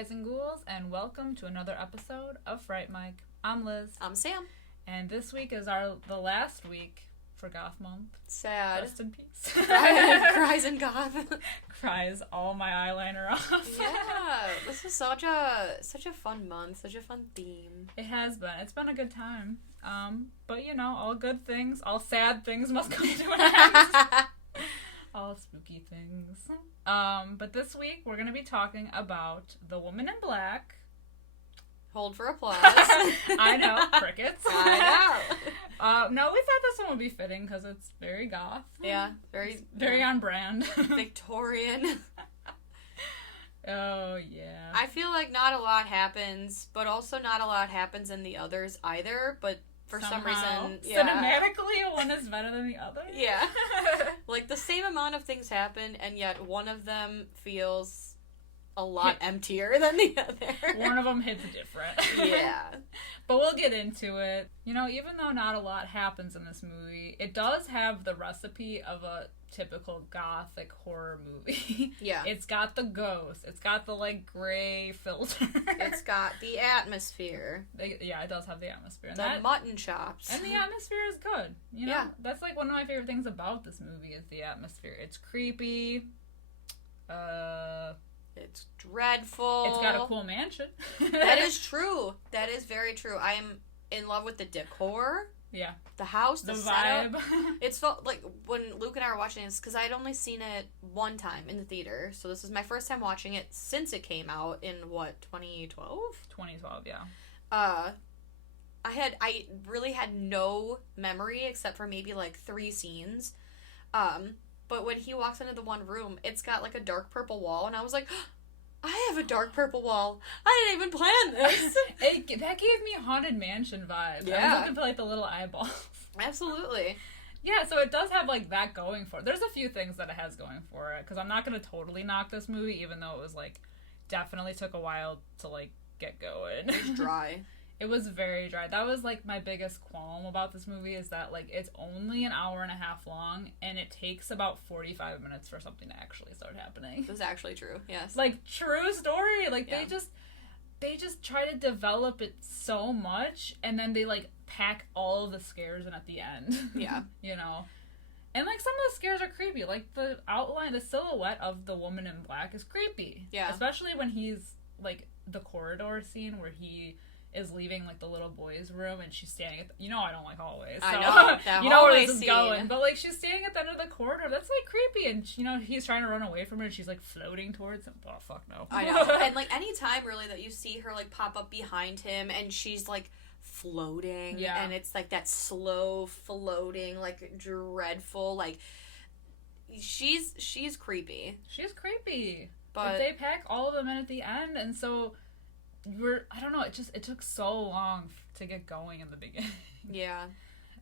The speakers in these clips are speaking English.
guys and ghouls, and welcome to another episode of Fright Mic. I'm Liz. I'm Sam. And this week is the last week for Goth month. Sad. Rest in peace. Cries in Goth. Cries all my eyeliner off. Yeah, this is such a fun month, such a fun theme. It has been. It's been a good time. But you know, all good things, all sad things must come to an end. All spooky things. But this week we're going to be talking about The Woman in Black. Hold for applause. I know, crickets. I know. No, we thought this one would be fitting because it's very goth. Yeah, very on brand. Victorian. Oh, yeah. I feel like not a lot happens, but also not a lot happens in the others either, but for some reason, yeah. Cinematically, one is better than the other. Yeah. Like, the same amount of things happen, and yet one of them feels a lot emptier than the other. One of them hits different. Yeah. But we'll get into it. You know, even though not a lot happens in this movie, it does have the recipe of a typical gothic horror movie. Yeah. It's got the ghost. It's got the, like, gray filter. It's got the atmosphere. Yeah, it does have the atmosphere. The mutton chops. And the atmosphere is good. You know? Yeah. That's, like, one of my favorite things about this movie is the atmosphere. It's creepy. It's dreadful. It's got a cool mansion. That is true. That is very true. I am in love with the decor. Yeah. The house, the vibe. setup. It's felt like when Luke and I were watching this, because I'd only seen it one time in the theater, so this is my first time watching it since it came out in, 2012? 2012, yeah. I really had no memory except for maybe, like, 3 scenes. But when he walks into the one room, it's got, like, a dark purple wall, and I was like, I have a dark purple wall. I didn't even plan this. That gave me Haunted Mansion vibes. Yeah. I was looking for, like, the little eyeballs. Absolutely. Yeah, so it does have, like, that going for it. There's a few things that it has going for it, because I'm not going to totally knock this movie, even though it was, like, definitely took a while to, like, get going. It's dry. It was very dry. That was, like, my biggest qualm about this movie is that, like, it's only an hour and a half long, and it takes about 45 minutes for something to actually start happening. This is actually true, yes. Like, true story. Like, yeah. they just try to develop it so much, and then they, like, pack all of the scares in at the end. Yeah. You know? And, like, some of the scares are creepy. Like, the outline, the silhouette of the woman in black is creepy. Yeah. Especially when he's, like, the corridor scene where he is leaving, like, the little boy's room, and she's standing at I don't like hallways, so I know, that you know where this is scene. going, but, like, she's standing at the end of the corridor. That's, like, creepy, and, you know, he's trying to run away from her, and she's, like, floating towards him. Oh, fuck no. I know. And, like, any time, really, that you see her, like, pop up behind him, and she's, like, floating, yeah. And it's, like, that slow floating, like, dreadful, like, she's creepy. She's creepy. But they pack all of them in at the end, and so I don't know, it took so long to get going in the beginning. Yeah.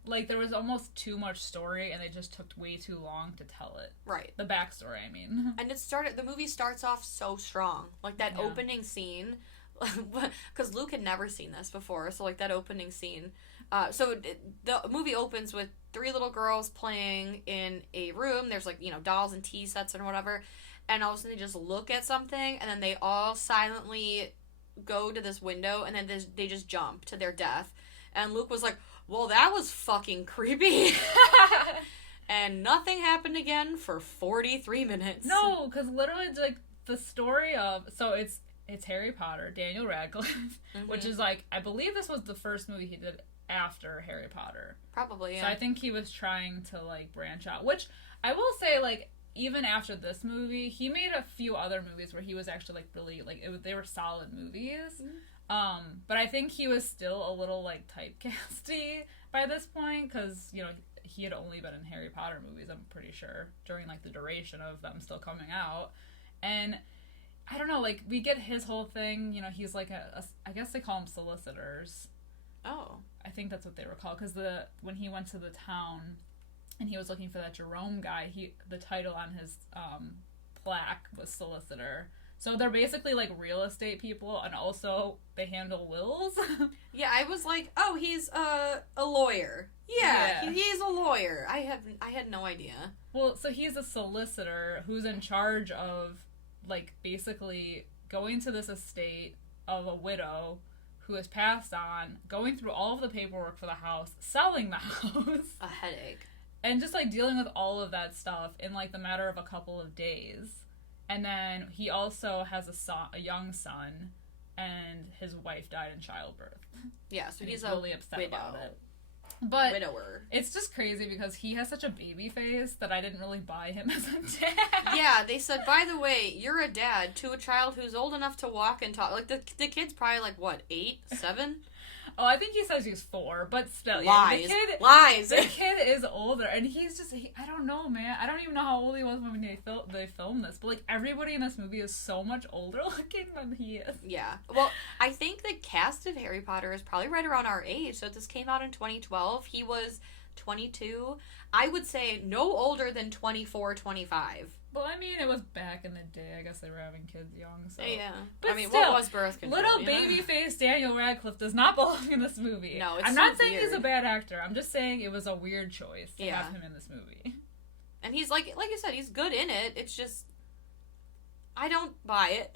Like, there was almost too much story, and they just took way too long to tell it. Right. The backstory, I mean. And the movie starts off so strong. Like, that opening scene, because Luke had never seen this before, so, like, that opening scene. So the movie opens with 3 little girls playing in a room. There's, like, you know, dolls and tea sets and whatever. And all of a sudden they just look at something, and then they all silently go to this window, and then they just jump to their death. And Luke was like, well, that was fucking creepy. And nothing happened again for 43 minutes. No, because literally, like, the story of, so it's Harry Potter, Daniel Radcliffe, which is, like, I believe this was the first movie he did after Harry Potter. Probably, yeah. So I think he was trying to, like, branch out, which I will say, like, even after this movie, he made a few other movies where he was actually, like, really, like, they were solid movies. But I think he was still a little, like, typecasty by this point, because, you know, he had only been in Harry Potter movies, I'm pretty sure, during, like, the duration of them still coming out. And I don't know, like, we get his whole thing, you know, he's, like, I guess they call him solicitors. Oh. I think that's what they were called, because when he went to the town and he was looking for that Jerome guy, the title on his plaque was solicitor. So they're basically, like, real estate people, and also they handle wills. Yeah, I was like, oh, he's a lawyer. Yeah. He's a lawyer. I had no idea. Well, so he's a solicitor who's in charge of, like, basically going to this estate of a widow who has passed on, going through all of the paperwork for the house, selling the house. A headache. And just, like, dealing with all of that stuff in, like, the matter of a couple of days. And then he also has a young son, and his wife died in childbirth. Yeah, so he's really upset widow. about it. But widower. It's just crazy because he has such a baby face that I didn't really buy him as a dad. Yeah, they said, by the way, you're a dad to a child who's old enough to walk and talk. Like, the kid's probably, like, what, 8? 7? Oh, I think he says he's 4, but still. Lies. Yeah, Lies. The kid is older, and he's just, I don't know, man. I don't even know how old he was when they filmed this, but, like, everybody in this movie is so much older looking than he is. Yeah. Well, I think the cast of Harry Potter is probably right around our age. So this came out in 2012. He was 22. I would say no older than 24, 25. Well, I mean, it was back in the day. I guess they were having kids young, so. Yeah. But I mean, still, what was birth control? Little baby-faced Daniel Radcliff does not belong in this movie. No, it's I'm so not saying weird. he's a bad actor. I'm just saying it was a weird choice to Yeah. have him in this movie. And he's, like you said, he's good in it. It's just, I don't buy it.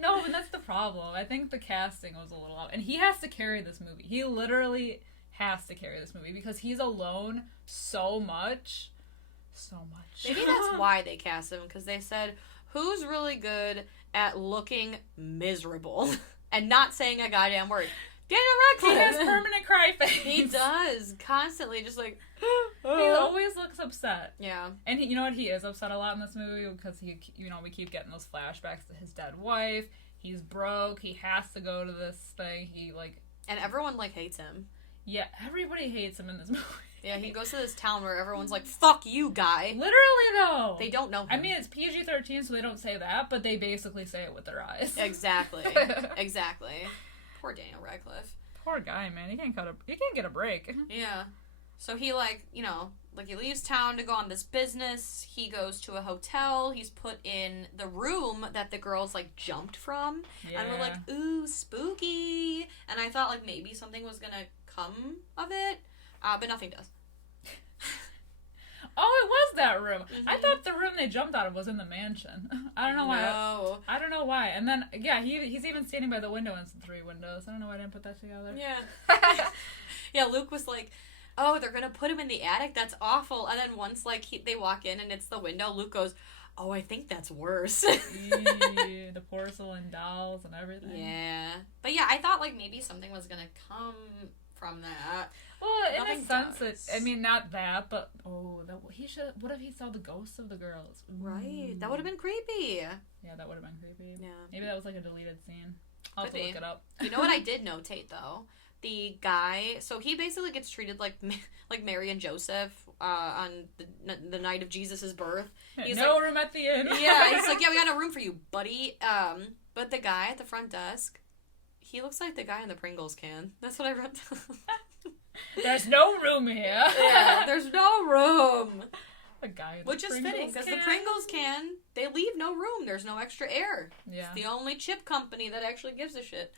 No, but that's the problem. I think the casting was a little off. And he has to carry this movie. He literally has to carry this movie because he's alone so much. So much. Maybe that's why they cast him, because they said, who's really good at looking miserable and not saying a goddamn word? Daniel He Radcliffe! has permanent cry face. He does. Constantly, just like... He always looks upset. Yeah. And you know what? He is upset a lot in this movie because we keep getting those flashbacks to his dead wife. He's broke. He has to go to this thing. And everyone, like, hates him. Yeah, everybody hates him in this movie. Yeah, he goes to this town where everyone's like, fuck you, guy. Literally, though. They don't know him. I mean, it's PG-13, so they don't say that, but they basically say it with their eyes. Exactly. Exactly. Poor Daniel Radcliffe. Poor guy, man. He can't get a break. Yeah. So he, he leaves town to go on this business. He goes to a hotel. He's put in the room that the girls, jumped from. Yeah. And we're like, ooh, spooky. And I thought, maybe something was gonna come of it. But nothing does. Oh, it was that room. Mm-hmm. I thought the room they jumped out of was in the mansion. I don't know why. No. I don't know why. And then, yeah, he's even standing by the window in 3 windows. I don't know why I didn't put that together. Yeah. Yeah, Luke was like, oh, they're gonna put him in the attic? That's awful. And then once, they walk in and it's the window, Luke goes, oh, I think that's worse. Eee, the porcelain dolls and everything. Yeah. But yeah, I thought, maybe something was gonna come from that. Well, in Nothing a sense, does. not that, but what if he saw the ghosts of the girls? Ooh. Right. That would have been creepy. Yeah, that would have been creepy. Yeah. Maybe that was a deleted scene. I'll have Could to be. look it up. You know what I did notate, though? The guy, so he basically gets treated like Mary and Joseph on the night of Jesus' birth. He's no room at the inn. Yeah, he's like, yeah, we got a room for you, buddy. But the guy at the front desk, he looks like the guy in the Pringles can. That's what I wrote down. There's no room here. Yeah, there's no room. A guy in Which the is Pringles fitting, because the can. Pringles can, they leave no room. There's no extra air. Yeah. It's the only chip company that actually gives a shit.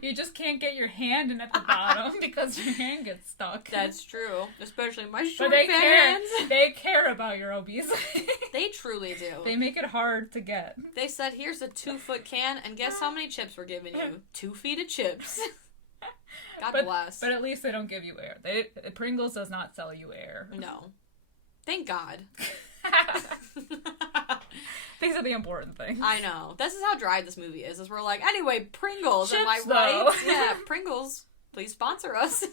You just can't get your hand in at the bottom because your hand gets stuck. That's true. Especially my But short they fat care. hands. They care about your obesity. They truly do. They make it hard to get. They said, here's a 2-foot can, and guess how many chips we're giving you? 2 feet of chips. God bless. But at least they don't give you air. Pringles does not sell you air. No. Thank God. These are the important things. I know. This is how dry this movie is we're like, anyway, Pringles, am I Chips, right? though. Yeah, Pringles, please sponsor us.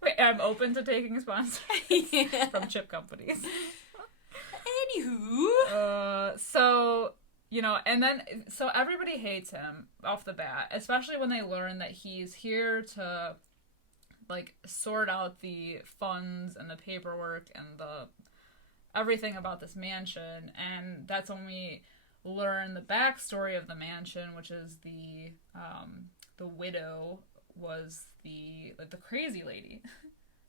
Wait, I'm open to taking sponsors Yeah. from chip companies. Anywho. So, so everybody hates him off the bat, especially when they learn that he's here to, sort out the funds and the paperwork and everything about this mansion, and that's when we learn the backstory of the mansion, which is the widow was the crazy lady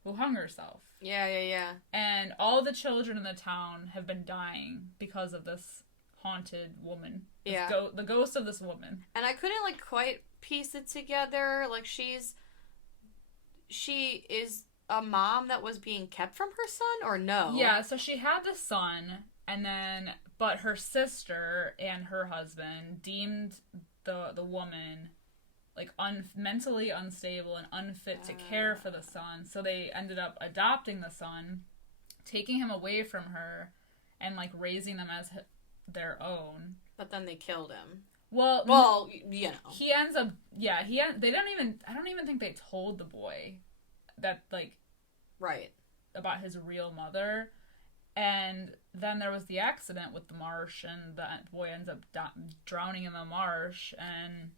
who hung herself. Yeah. And all the children in the town have been dying because of this haunted woman. The ghost of this woman. And I couldn't, quite piece it together. She is a mom that was being kept from her son, or no? Yeah, so she had the son, and then But her sister and her husband deemed the woman like mentally unstable and unfit to care for the son. So they ended up adopting the son, taking him away from her, and like raising them as their own. But then they killed him. Well, you know. He ends up, they don't even, I don't even think they told the boy that, like, right, about his real mother. And then there was the accident with the marsh, and that boy ends up drowning in the marsh, and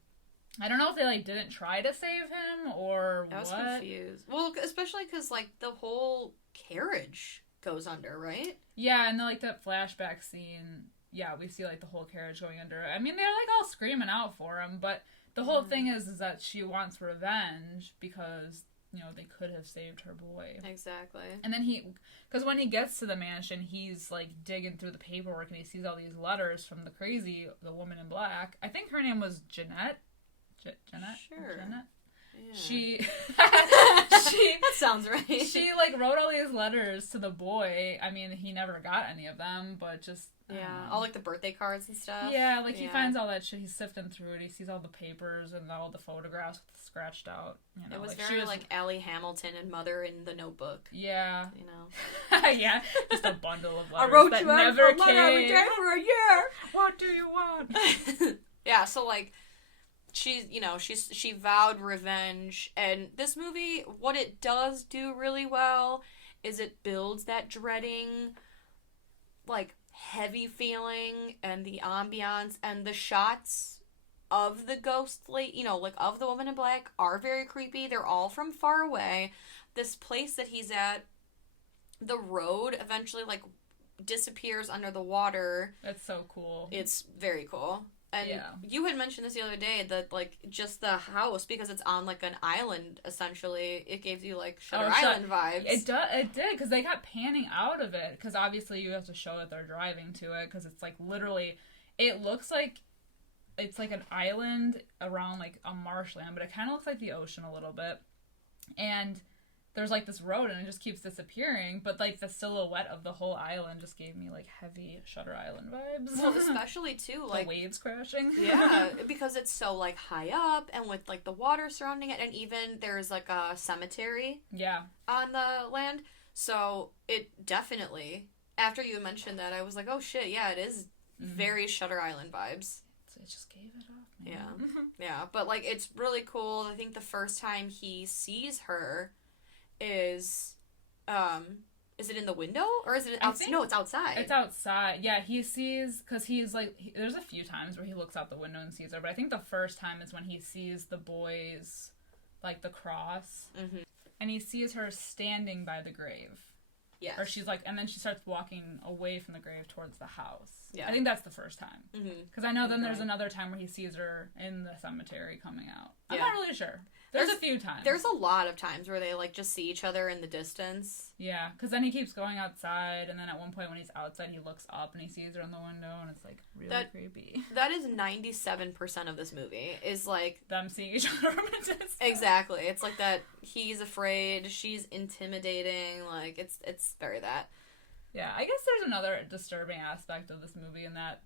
I don't know if they, like, didn't try to save him, or what. I was confused. Well, especially because, like, the whole carriage goes under, right? Yeah, and, like, that flashback scene, yeah, we see, like, the whole carriage going under. I mean, they're, like, all screaming out for him, but the whole thing is that she wants revenge because, you know, they could have saved her boy. Exactly. And then because when he gets to the mansion, he's, like, digging through the paperwork, and he sees all these letters from the woman in black. I think her name was Jeanette. Jeanette? Sure. Jeanette? Yeah. She that sounds right. She, like, wrote all these letters to the boy. I mean, he never got any of them, but just... all, like, the birthday cards and stuff. Yeah, like, he finds all that shit. He's sifting through it. He sees all the papers and all the photographs scratched out. You know, it was like, very, like, Allie Hamilton and Mother in the Notebook. Yeah. You know? Yeah, just a bundle of letters I wrote that you never out every came. day for a year. What do you want? Yeah, so, like... she vowed revenge, and this movie, what it does do really well is it builds that dreading, like, heavy feeling, and the ambiance, and the shots of the ghostly, you know, like, of the woman in black are very creepy. They're all from far away. This place that he's at, the road eventually, like, disappears under the water. That's so cool. It's very cool. And you had mentioned this the other day, that, like, just the house, because it's on, like, an island, essentially, it gave you, like, Shutter Island vibes. It did, because they kept panning out of it, because obviously you have to show that they're driving to it, because it's, like, literally, it looks like it's, like, an island around, like, a marshland, but it kind of looks like the ocean a little bit, and there's, like, this road, and it just keeps disappearing, but, like, the silhouette of the whole island just gave me, like, heavy Shutter Island vibes. Well, especially, too, like... the waves crashing. Yeah, because it's so, like, high up, and with, like, the water surrounding it, and even there's, like, a cemetery on the land, so it definitely, after you mentioned that, I was like, oh, shit, yeah, it is very Shutter Island vibes. It just gave it off, man. Yeah, but, like, it's really cool. I think the first time he sees her... is it in the window, or is it outside? No, it's outside. It's outside. Yeah, he sees, because he's like, there's a few times where he looks out the window and sees her, but I think the first time is when he sees the boys, like, the cross, and he sees her standing by the grave. Yes. Or she's like, and then she starts walking away from the grave towards the house. Yeah. I think that's the first time. Because I know then there's another time where he sees her in the cemetery coming out. I'm not really sure. There's a few times. There's a lot of times where they, like, just see each other in the distance. Yeah, because then he keeps going outside, and then at one point when he's outside, he looks up and he sees her in the window, and it's, like, really creepy. That is 97% of this movie, is, like... them seeing each other from a distance. Exactly. It's, like, that he's afraid, she's intimidating, like, it's very that. Yeah, I guess there's another disturbing aspect of this movie in that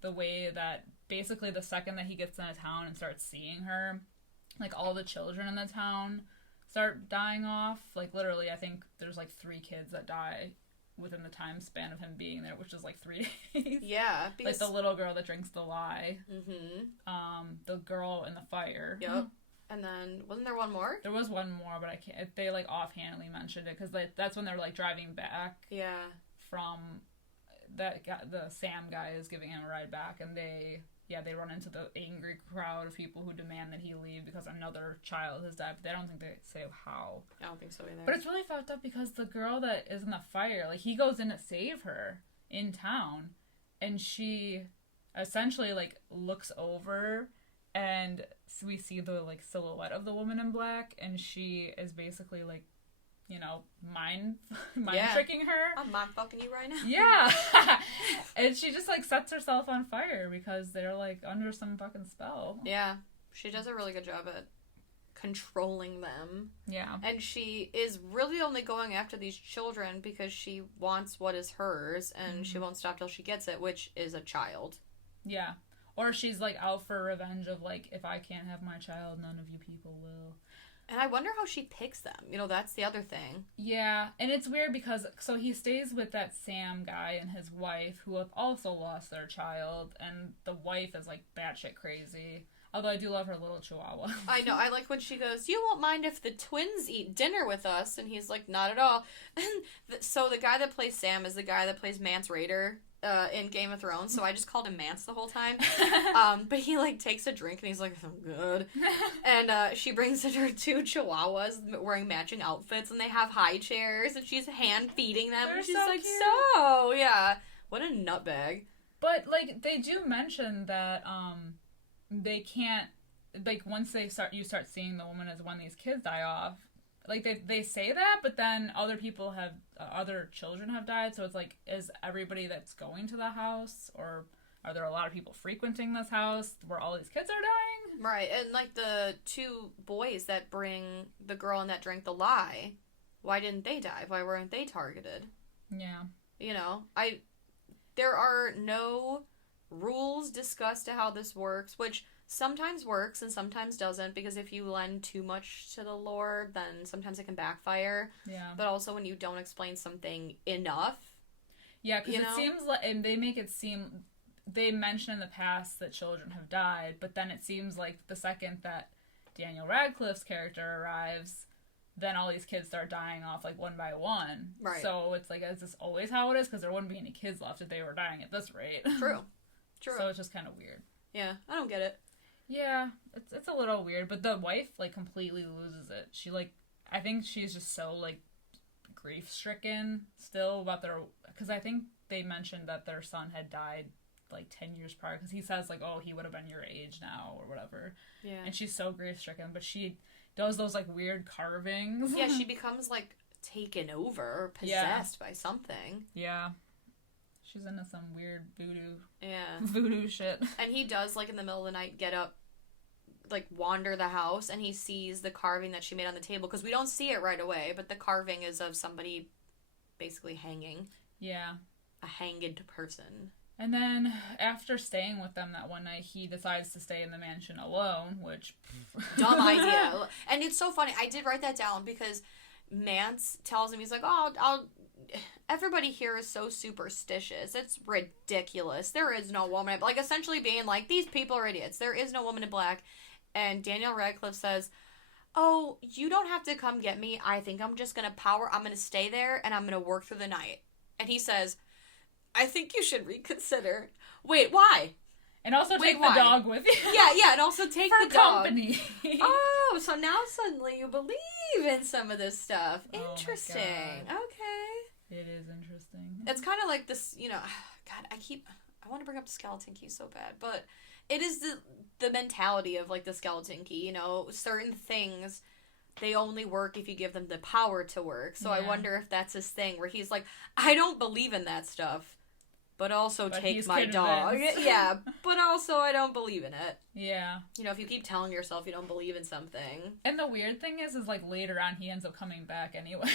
the way that basically the second that he gets into town and starts seeing her... like, all the children in the town start dying off. Like, literally, I think there's, like, 3 kids that die within the time span of him being there, which is, like, 3 days. Yeah. Because... like, the little girl that drinks the lye. The girl in the fire. Yep. And then, wasn't there one more? There was one more, but I can't... they, like, offhandedly mentioned it, because that's when they're, like, driving back. Yeah. From... that guy, the Sam guy is giving him a ride back, and they run into the angry crowd of people who demand that he leave because another child has died, but I don't think they say how. I don't think so either. But it's really fucked up because the girl that is in the fire, like, he goes in to save her in town, and she essentially, like, looks over, and we see the, like, silhouette of the woman in black, and she is basically, like, you know, mind tricking her. I'm mind fucking you right now. Yeah. And she just, like, sets herself on fire because they're, like, under some fucking spell. Yeah. She does a really good job at controlling them. Yeah. And she is really only going after these children because she wants what is hers, and she won't stop till she gets it, which is a child. Yeah. Or she's, like, out for revenge of, like, if I can't have my child, none of you people will. And I wonder how she picks them. You know, that's the other thing. Yeah, and it's weird because, so he stays with that Sam guy and his wife, who have also lost their child, and the wife is, like, batshit crazy. Although I do love her little chihuahua. I know. I like when she goes, you won't mind if the twins eat dinner with us? And he's like, not at all. And so the guy that plays Sam is the guy that plays Mance Rayder in Game of Thrones. So I just called him Mance the whole time. But he, like, takes a drink and he's like, I'm good. And she brings in her 2 chihuahuas wearing matching outfits, and they have high chairs, and she's hand feeding them. They're and she's so like, cute. so, yeah. What a nutbag. But, like, they do mention that, they can't, like, once you start seeing the woman as when these kids die off, like, they say that, but then other children have died, so it's like, is everybody that's going to the house, or are there a lot of people frequenting this house where all these kids are dying? Right, and, like, the 2 boys that bring the girl in that drank the lie, why didn't they die? Why weren't they targeted? Yeah. You know, there are no rules discussed to how this works, which sometimes works and sometimes doesn't, because if you lend too much to the lore, then sometimes it can backfire. Yeah. But also when you don't explain something enough. Yeah, because it seems like, and they make it seem, they mention in the past that children have died, but then it seems like the second that Daniel Radcliffe's character arrives, then all these kids start dying off, like, one by one. Right. So it's like, is this always how it is? Because there wouldn't be any kids left if they were dying at this rate. True. So it's just kind of weird. Yeah, I don't get it. Yeah, it's a little weird, but the wife, like, completely loses it. She, like, I think she's just so, like, grief-stricken still about because I think they mentioned that their son had died, like, 10 years prior, because he says, like, oh, he would have been your age now, or whatever. Yeah. And she's so grief-stricken, but she does those, like, weird carvings. Yeah, she becomes, like, taken over, possessed by something. Yeah. She's into some weird voodoo shit. And he does, like, in the middle of the night, get up, like, wander the house, and he sees the carving that she made on the table, because we don't see it right away, but the carving is of somebody basically hanging. Yeah. A hanged person. And then, after staying with them that one night, he decides to stay in the mansion alone, which... Dumb idea. And it's so funny. I did write that down, because Mance tells him, he's like, oh, everybody here is so superstitious. It's ridiculous. There is no woman in black. Like, essentially being like, these people are idiots. There is no woman in black. And Daniel Radcliffe says, oh, you don't have to come get me. I think I'm just going to I'm going to stay there, and I'm going to work through the night. And he says, I think you should reconsider. Wait, why? And also take the dog with you. Yeah, and also take the dog. Company. Oh, so now suddenly you believe in some of this stuff. Interesting. Okay. It is interesting. It's kind of like this, you know, God, I want to bring up the skeleton key so bad, but it is the mentality of, like, the skeleton key, you know, certain things, they only work if you give them the power to work. So I wonder if that's his thing, where he's like, I don't believe in that stuff, but also take my dog. Yeah, but also I don't believe in it. Yeah. You know, if you keep telling yourself you don't believe in something. And the weird thing is like, later on he ends up coming back anyway.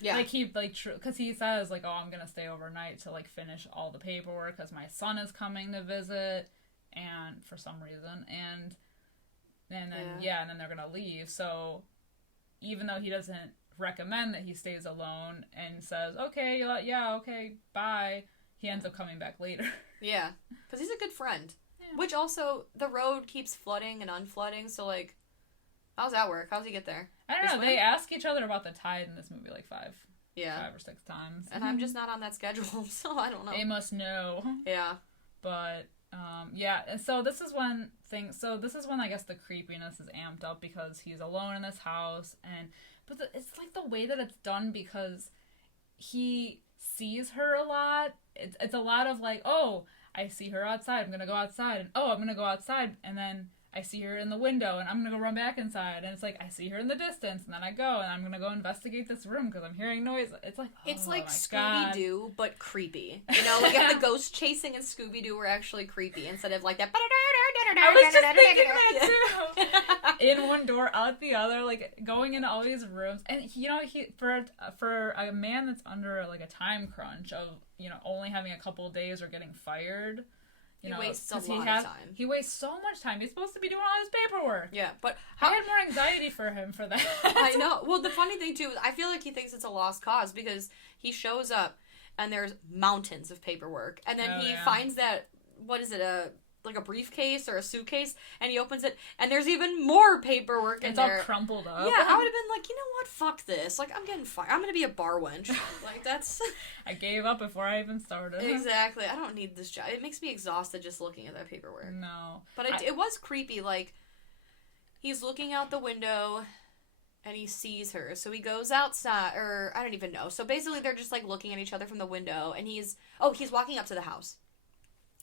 Yeah. Like, because he says, like, oh, I'm gonna stay overnight to, like, finish all the paperwork because my son is coming to visit, and for some reason, and then they're gonna leave. So even though he doesn't recommend that he stays alone and says, okay, okay, bye, he ends up coming back later. Yeah, because he's a good friend. Yeah. Which also, the road keeps flooding and unflooding, so, like, how's that work? How does he get there? I don't know. They ask each other about the tide in this movie, like, 5 or 6 times. And I'm just not on that schedule, so I don't know. They must know. Yeah. But, and so this is when I guess the creepiness is amped up, because he's alone in this house, but it's like the way that it's done, because he sees her a lot. It's a lot of, like, oh, I see her outside, I'm gonna go outside, and oh, I'm gonna go outside, and then I see her in the window, and I'm gonna go run back inside, and it's like, I see her in the distance, and then I go, and I'm gonna go investigate this room, because I'm hearing noise. It's like, oh, it's like Scooby-Doo, but creepy. You know, like, if the ghost chasing and Scooby-Doo were actually creepy, instead of, like, that... I was just thinking that, too! in one door, out the other, like going into all these rooms. And he for a man that's under like a time crunch of only having a couple of days or getting fired. He wastes a lot of time. He wastes so much time. He's supposed to be doing all his paperwork. Yeah, but I had more anxiety for him for that. I know. Well, the funny thing too is I feel like he thinks it's a lost cause because he shows up and there's mountains of paperwork, and then he finds that what is it like a briefcase or a suitcase, and he opens it, and there's even more paperwork in there. It's all crumpled up. Yeah, I would have been like, you know what? Fuck this. Like, I'm getting fired. I'm gonna be a bar wench. Like, that's... I gave up before I even started. Exactly. I don't need this job. It makes me exhausted just looking at that paperwork. No. But it was creepy. Like, he's looking out the window, and he sees her. So he goes outside, or I don't even know. So basically, they're just, like, looking at each other from the window, and he's walking up to the house,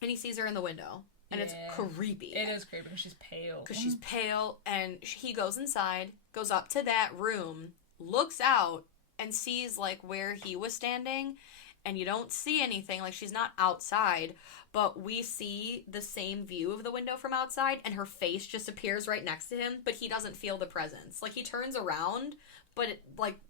and he sees her in the window. And it's creepy. It is creepy because she's pale. Because she's pale, and he goes inside, goes up to that room, looks out, and sees, like, where he was standing, and you don't see anything. Like, she's not outside, but we see the same view of the window from outside, and her face just appears right next to him, but he doesn't feel the presence. Like, he turns around, but,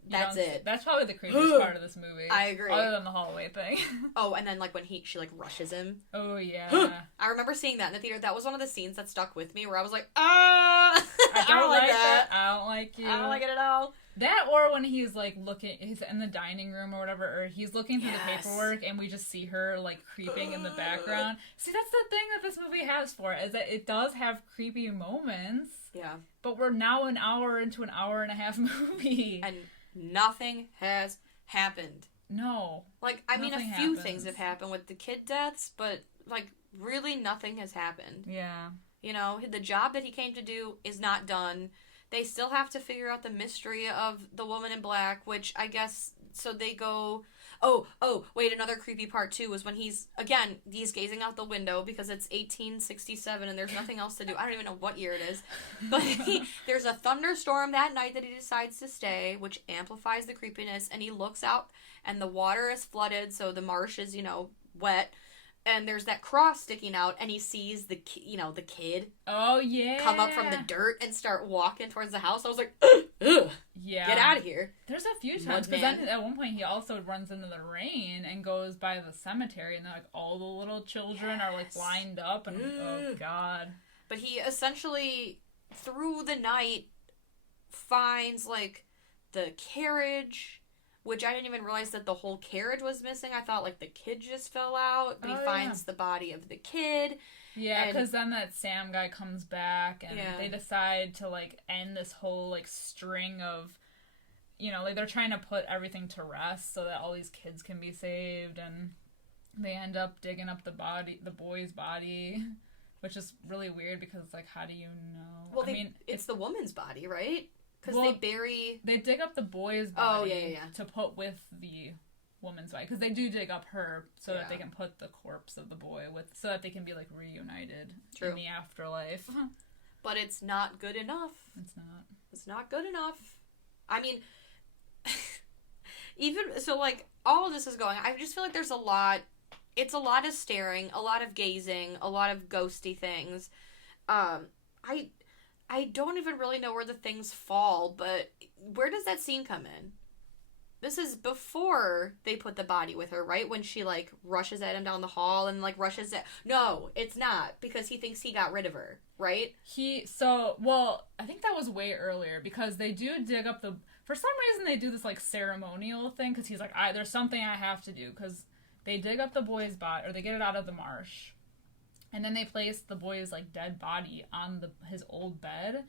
that's it. That's probably the creepiest part of this movie. I agree. Other than the hallway thing. Oh, and then, like, when she, like, rushes him. Oh, yeah. I remember seeing that in the theater. That was one of the scenes that stuck with me, where I was like, I don't like that. I don't like you. I don't like it at all. That, or when he's, like, he's in the dining room or whatever, or he's looking through the paperwork, and we just see her, like, creeping in the background. See, that's the thing that this movie has for it, is that it does have creepy moments. Yeah. But we're now an hour into an hour and a half movie. And nothing has happened. No. Like, I mean, a few things have happened with the kid deaths, but, like, really nothing has happened. Yeah. You know, the job that he came to do is not done. They still have to figure out the mystery of the woman in black, which I guess, so they go... Oh, wait, another creepy part, too, was when he's gazing out the window because it's 1867 and there's nothing else to do. I don't even know what year it is. But there's a thunderstorm that night that he decides to stay, which amplifies the creepiness, and he looks out and the water is flooded, so the marsh is, wet. And there's that cross sticking out, and he sees the kid. Oh, yeah. Come up from the dirt and start walking towards the house. I was like, ugh, yeah. Get out of here. There's a few times, because then at one point he also runs into the rain and goes by the cemetery, and like all the little children are like lined up, and oh god. But he essentially, through the night, finds like the carriage, which I didn't even realize that the whole carriage was missing. I thought, like, the kid just fell out. But he finds the body of the kid. Yeah, because then that Sam guy comes back, and they decide to, like, end this whole, like, string of, like, they're trying to put everything to rest so that all these kids can be saved, and they end up digging up the boy's body, which is really weird because it's like, how do you know? Well, it's the woman's body, right? Because they dig up the boy's body to put with the woman's body. Because they do dig up her so that they can put the corpse of the boy so that they can be, like, reunited in the afterlife. But it's not good enough. It's not. It's not good enough. I mean, even, so, like, all of this is going, I just feel like there's a lot, it's a lot of staring, a lot of gazing, a lot of ghosty things. I don't even really know where the things fall, but where does that scene come in? This is before they put the body with her, right? When she, like, rushes at him down the hall and, like, rushes at... No, it's not, because he thinks he got rid of her, right? I think that was way earlier, because they do dig up the... For some reason, they do this, like, ceremonial thing, because he's like, there's something I have to do, because they dig up the boy's body, or they get it out of the marsh. And then they place the boy's, like, dead body on his old bed,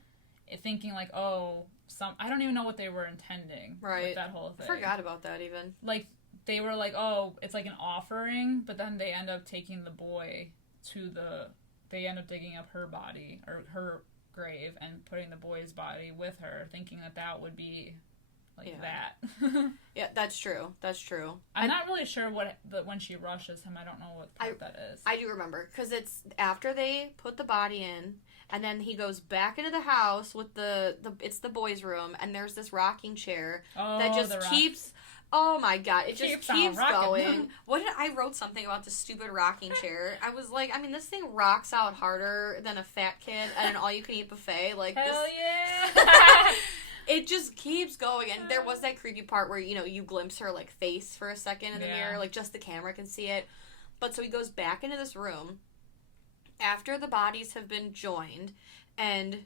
thinking, like, I don't even know what they were intending with that whole thing. I forgot about that, even. Like, they were like, it's like an offering, but then they end up taking the boy they end up digging up her body, or her grave, and putting the boy's body with her, thinking that would be... that. Yeah, that's true. That's true. I'm not really sure but when she rushes him, I don't know what part that is. I do remember, because it's after they put the body in, and then he goes back into the house with it's the boys' room, and there's this rocking chair that just keeps Oh my god, it just keeps rocking. going. I wrote something about the stupid rocking chair. I was like, I mean, this thing rocks out harder than a fat kid at an all-you-can-eat buffet. Like, hell this, yeah! it just keeps going. And there was that creepy part where, you know, you glimpse her, like, face for a second in the mirror. Like, just the camera can see it. But so he goes back into this room after the bodies have been joined, and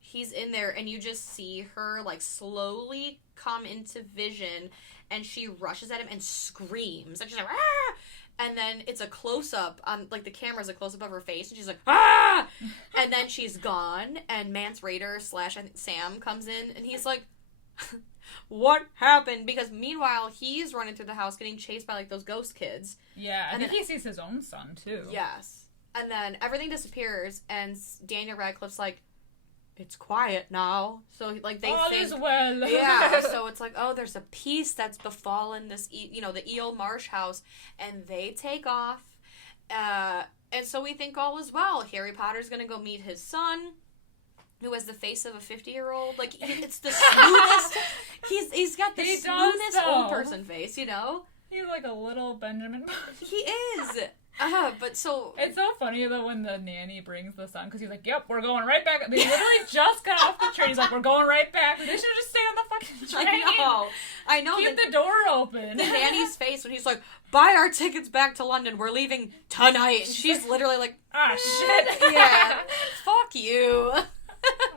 he's in there, and you just see her, like, slowly come into vision, and she rushes at him and screams. And she's like, ah! And then it's a close-up on, like, the camera's a close-up of her face, and she's like, ah! And then she's gone, and Mance Rayder / I think Sam comes in, and he's like, what happened? Because meanwhile, he's running through the house getting chased by, like, those ghost kids. Yeah, I think he sees his own son, too. Yes. And then everything disappears, and Daniel Radcliffe's like, it's quiet now. So, like, they all think... is well. Yeah, so it's like, oh, there's a peace that's befallen this, the Eel Marsh house, and they take off, and so we think all is well. Harry Potter's gonna go meet his son, who has the face of a 50-year-old. Like, it's the smoothest... he's got the smoothest old person face, you know? He's like a little Benjamin. He is! But so... It's so funny, though, when the nanny brings the son, because he's like, yep, we're going right back. They literally just got off the train. He's like, we're going right back. They should just stay on the fucking train. I know. Keep the door open. The nanny's face when he's like, buy our tickets back to London. We're leaving tonight. And she's literally like, ah, shit. Yeah. Fuck you.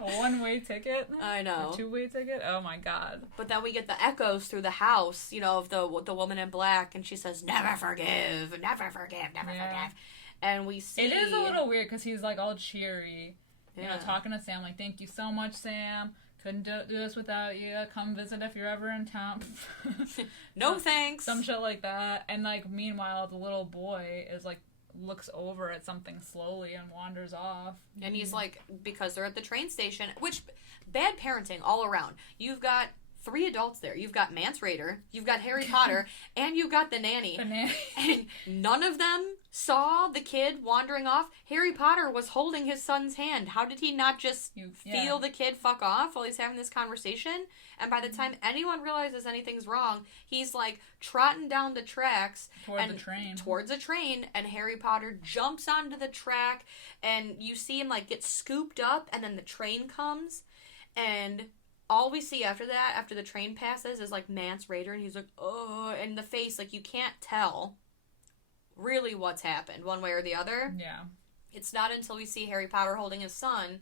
A one-way ticket? I know. A two-way ticket? Oh my god. But then we get the echoes through the house, you know, of the woman in black, and she says, never forgive, never forgive, never forgive. And we see... It is a little weird, because he's, like, all cheery, you know, talking to Sam, like, thank you so much, Sam. Couldn't do this without you. Come visit if you're ever in town. No thanks. Some shit like that. And, like, meanwhile, the little boy is, like, looks over at something slowly and wanders off. And he's like, because they're at the train station, which, bad parenting all around. You've got 3 adults there. You've got Mance Rayder, you've got Harry Potter, and you've got the nanny. And none of them saw the kid wandering off. Harry Potter was holding his son's hand. How did he not just feel the kid fuck off while he's having this conversation? And by the time anyone realizes anything's wrong, he's like trotting down the tracks towards a train, and Harry Potter jumps onto the track, and you see him like get scooped up, and then the train comes, and all we see after that, after the train passes, is like Mance Rayder, and he's like, oh, and the face, like, you can't tell really what's happened one way or the other. Yeah. It's not until we see Harry Potter holding his son,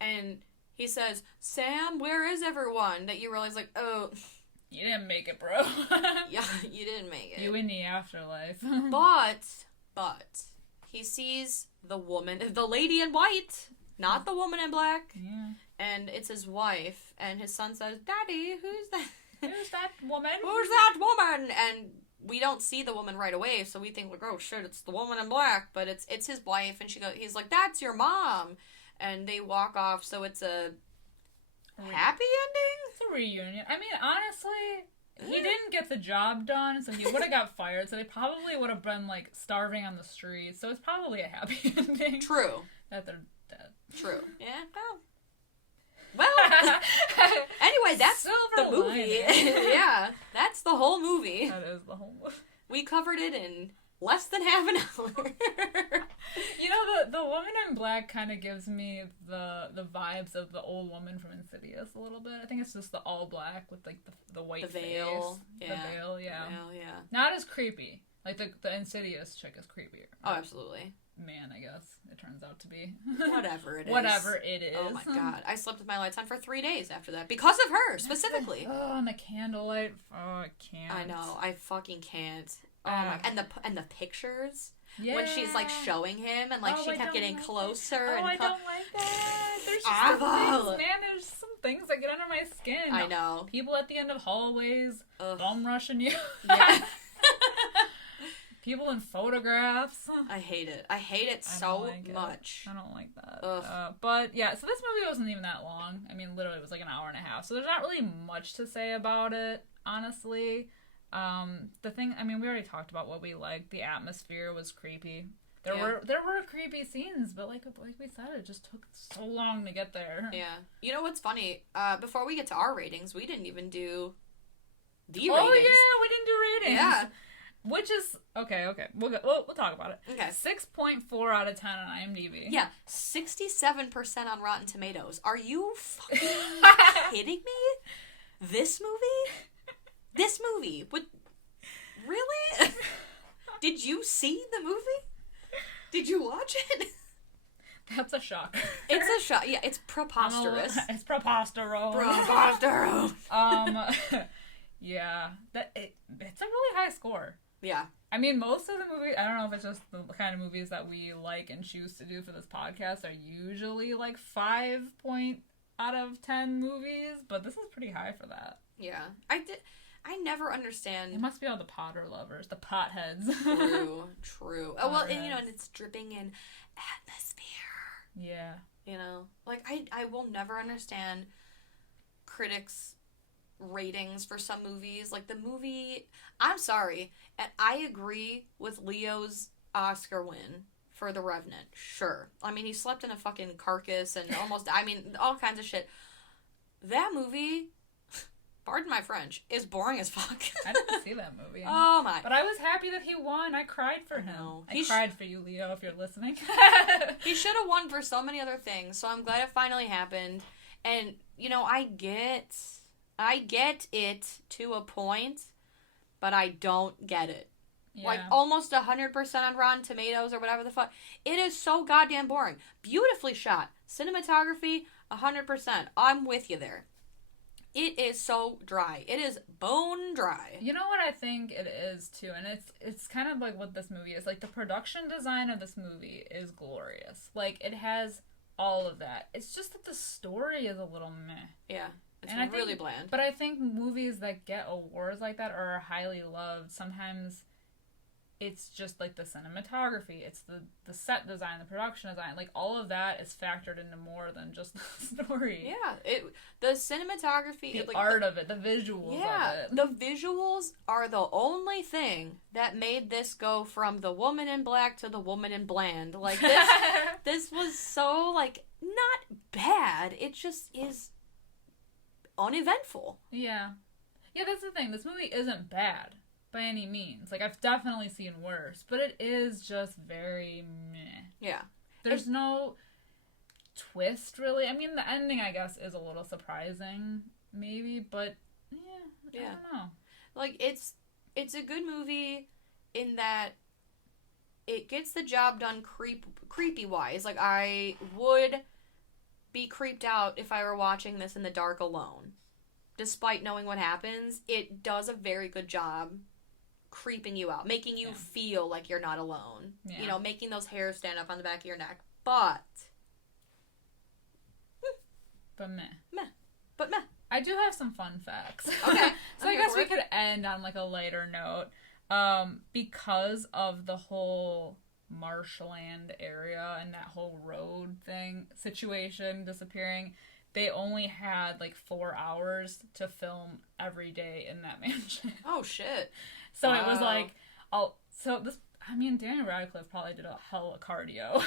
and he says, Sam, where is everyone? That you realize, like, oh. You didn't make it, bro. Yeah, you didn't make it. You in the afterlife. But, he sees the woman, the lady in white, not the woman in black. Yeah. And it's his wife, and his son says, Daddy, who's that? Who's that woman? Who's that woman? And we don't see the woman right away, so we think, like, oh shit, it's the woman in black, but it's his wife, and he's like, that's your mom. And they walk off, so it's a happy ending? It's a reunion. I mean, honestly, he didn't get the job done, so he would have got fired, so they probably would have been, like, starving on the streets, so it's probably a happy ending. True. That they're dead. True. Yeah, well, anyway, that's the movie. Yeah, that's the whole movie. That is the whole movie. We covered it in less than half an hour. You know, the woman in black kind of gives me the vibes of the old woman from Insidious a little bit. I think it's just the all black with, like, the white veil. Face. Yeah. The veil, yeah. Veil, yeah. Not as creepy. Like, the Insidious chick is creepier. Oh, absolutely. Man, I guess it turns out to be. Whatever it is. Whatever it is. Oh my god. I slept with my lights on for 3 days after that. Because of her, specifically. Oh, and the candlelight. Oh, I can't. I know. I fucking can't. Oh my. And the pictures. Yeah. When she's, like, showing him, and, like, she kept getting closer. I don't like that. There's just some things, man. There's some things that get under my skin. I know. People at the end of hallways. Ugh. Bum rushing you. Yeah. People in photographs. I hate it. I hate it so much. I don't like that. But yeah, so this movie wasn't even that long. I mean, literally it was like an hour and a half. So there's not really much to say about it, honestly. The thing, I mean, we already talked about what we liked. The atmosphere was creepy. There were creepy scenes, but like we said, it just took so long to get there. Yeah. You know what's funny? Before we get to our ratings, we didn't even do the ratings. Oh yeah, we didn't do ratings. Yeah. Which is okay. We'll talk about it. Okay. 6.4 out of 10 on IMDb. Yeah, 67% on Rotten Tomatoes. Are you fucking kidding me? This movie? What? Really? Did you see the movie? Did you watch it? That's a shock. It's a shock. Yeah, it's preposterous. It's preposterous. Preposterous. Yeah, it's a really high score. Yeah. I mean, most of the movies, I don't know if it's just the kind of movies that we like and choose to do for this podcast, are usually like 5 out of 10 movies, but this is pretty high for that. Yeah. I never understand. It must be all the Potter lovers, the potheads. True. Oh, well, and and it's dripping in atmosphere. Yeah. Like, I will never understand critics' ratings for some movies. Like, the movie, I'm sorry, and I agree with Leo's Oscar win for The Revenant. Sure. I mean, he slept in a fucking carcass and almost, all kinds of shit. That movie, pardon my French, is boring as fuck. I didn't see that movie. Oh my. But I was happy that he won. I cried for him. I cried for you, Leo, if you're listening. He should have won for so many other things, so I'm glad it finally happened. And, I get it to a point, but I don't get it. Yeah. Like, almost 100% on Rotten Tomatoes or whatever the fuck. It is so goddamn boring. Beautifully shot. Cinematography, 100%. I'm with you there. It is so dry. It is bone dry. You know what I think it is, too? And it's kind of like what this movie is. Like, the production design of this movie is glorious. Like, it has all of that. It's just that the story is a little meh. Yeah. It's really bland. But I think movies that get awards like that or are highly loved, sometimes it's just like the cinematography, it's the set design, the production design, like all of that is factored into more than just the story. Yeah, the cinematography, the art of it, the visuals of it. The visuals are the only thing that made this go from the woman in black to the woman in bland. Like, this was so, like, not bad, it just is uneventful. Yeah, that's the thing. This movie isn't bad by any means. Like, I've definitely seen worse, but it is just very meh. Yeah. There's no twist, really. I mean, the ending, I guess, is a little surprising, maybe, but I don't know. Like, it's a good movie in that it gets the job done creepy-wise. Like, I would be creeped out if I were watching this in the dark alone. Despite knowing what happens, it does a very good job creeping you out, making you feel like you're not alone. Yeah. Making those hairs stand up on the back of your neck. But meh. I do have some fun facts. Okay. So I guess we could end on like a lighter note. Because of the whole marshland area and that whole road situation disappearing, they only had like 4 hours to film every day in that mansion. Oh shit. So It was like, Daniel Radcliffe probably did a hell of cardio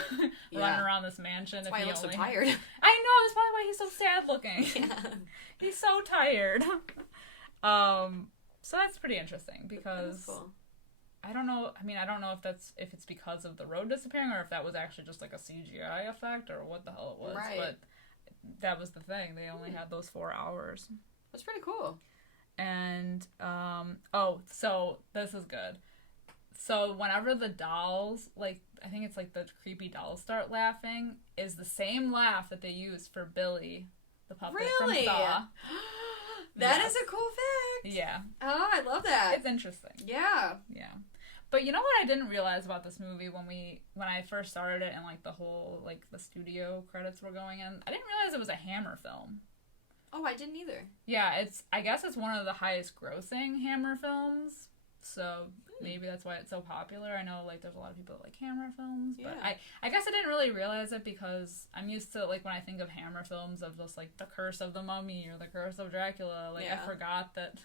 running around this mansion. That's why he looks so tired. I know, that's probably why he's so sad looking. Yeah. He's so tired. So that's pretty interesting because cool. I don't know if it's because of the road disappearing or if that was actually just like a CGI effect or what the hell it was. Right. But that was the thing. They only had those 4 hours. That's pretty cool. And, so this is good. So whenever the dolls, like, I think it's like the creepy dolls start laughing, is the same laugh that they use for Billy, the puppet from Saw. That is a cool fact. Yeah. Oh, I love that. It's interesting. Yeah. Yeah. But you know what I didn't realize about this movie when I first started it and like the whole like the studio credits were going in? I didn't realize it was a Hammer film. Oh, I didn't either. Yeah, I guess it's one of the highest grossing Hammer films. So maybe that's why it's so popular. I know like there's a lot of people that like Hammer films, but I guess I didn't really realize it because I'm used to like when I think of Hammer films of just like The Curse of the Mummy or The Curse of Dracula, like I forgot that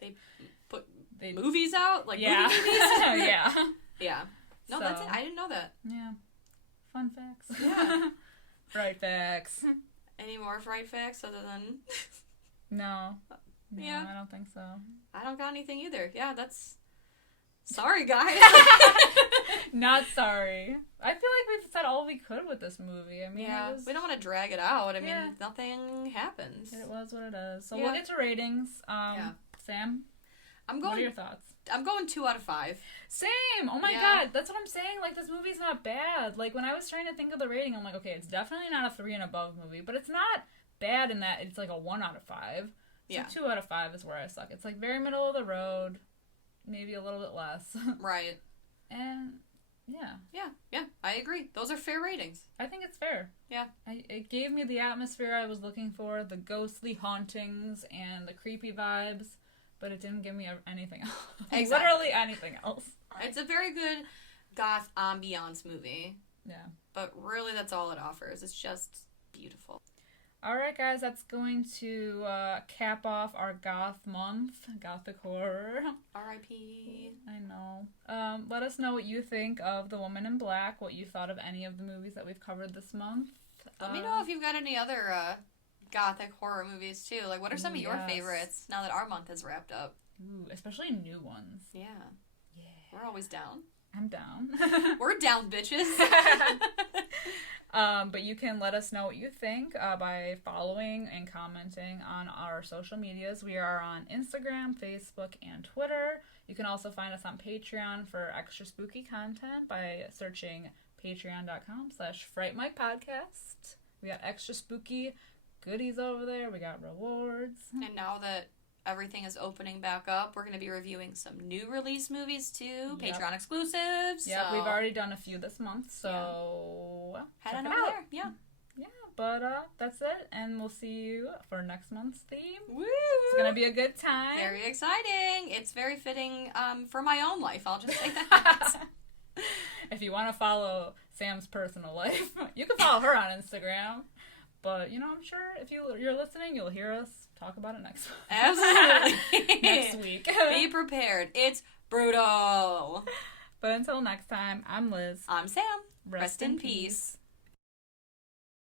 they put movies out, like movie movies. Yeah. Yeah. No, that's it. I didn't know that. Yeah. Fun facts. Yeah. Fright facts. Any more fright facts other than No. No, Yeah. I don't think so. I don't got anything either. Yeah, that's... Sorry, guys. Not sorry. I feel like we've said all we could with this movie. I mean, yeah, we don't want to drag it out. I mean, Yeah. nothing happens. It was what it is. So Yeah. we'll get to ratings. Sam, I'm what are going. your thoughts? I'm going 2 out of 5. Same! Oh my Yeah. god, that's what I'm saying. Like, this movie's not bad. Like, when I was trying to think of the rating, I'm like, okay, it's definitely not a 3 and above movie, but it's not bad in that it's like a 1 out of 5. So Yeah. 2 out of 5 is where I suck. It's like very middle of the road, maybe a little bit less. Right. And, yeah. Yeah, I agree. Those are fair ratings. I think it's fair. Yeah. It gave me the atmosphere I was looking for, the ghostly hauntings and the creepy vibes, but it didn't give me anything else. Exactly. Literally anything else. It's a very good goth ambiance movie, Yeah. but really that's all it offers. It's just beautiful. Alright, guys, that's going to cap off our goth month, gothic horror. R.I.P. I know. Let us know what you think of The Woman in Black, what you thought of any of the movies that we've covered this month. Let me know if you've got any other gothic horror movies too. Like, what are some of your yes. favorites now that our month is wrapped up? Ooh, especially new ones. Yeah. Yeah. We're always down. I'm down. We're down, bitches. But you can let us know what you think by following and commenting on our social medias. We are on Instagram, Facebook, and Twitter. You can also find us on Patreon for extra spooky content by searching patreon.com/Fright Mic Podcast. We got extra spooky goodies over there. We got rewards. And now that everything is opening back up, we're going to be reviewing some new release movies too. Yep. Patreon exclusives. Yeah, so we've already done a few this month, so head check on it over out. there. Yeah. Yeah, but that's it, and we'll see you for next month's theme. Woo! It's gonna be a good time. Very exciting. It's very fitting for my own life. I'll just say that. If you want to follow Sam's personal life, you can follow her on Instagram. But, you know, I'm sure if you're listening, you'll hear us talk about it next week. Absolutely. Next week. Be prepared. It's brutal. But until next time, I'm Liz. I'm Sam. Rest in peace.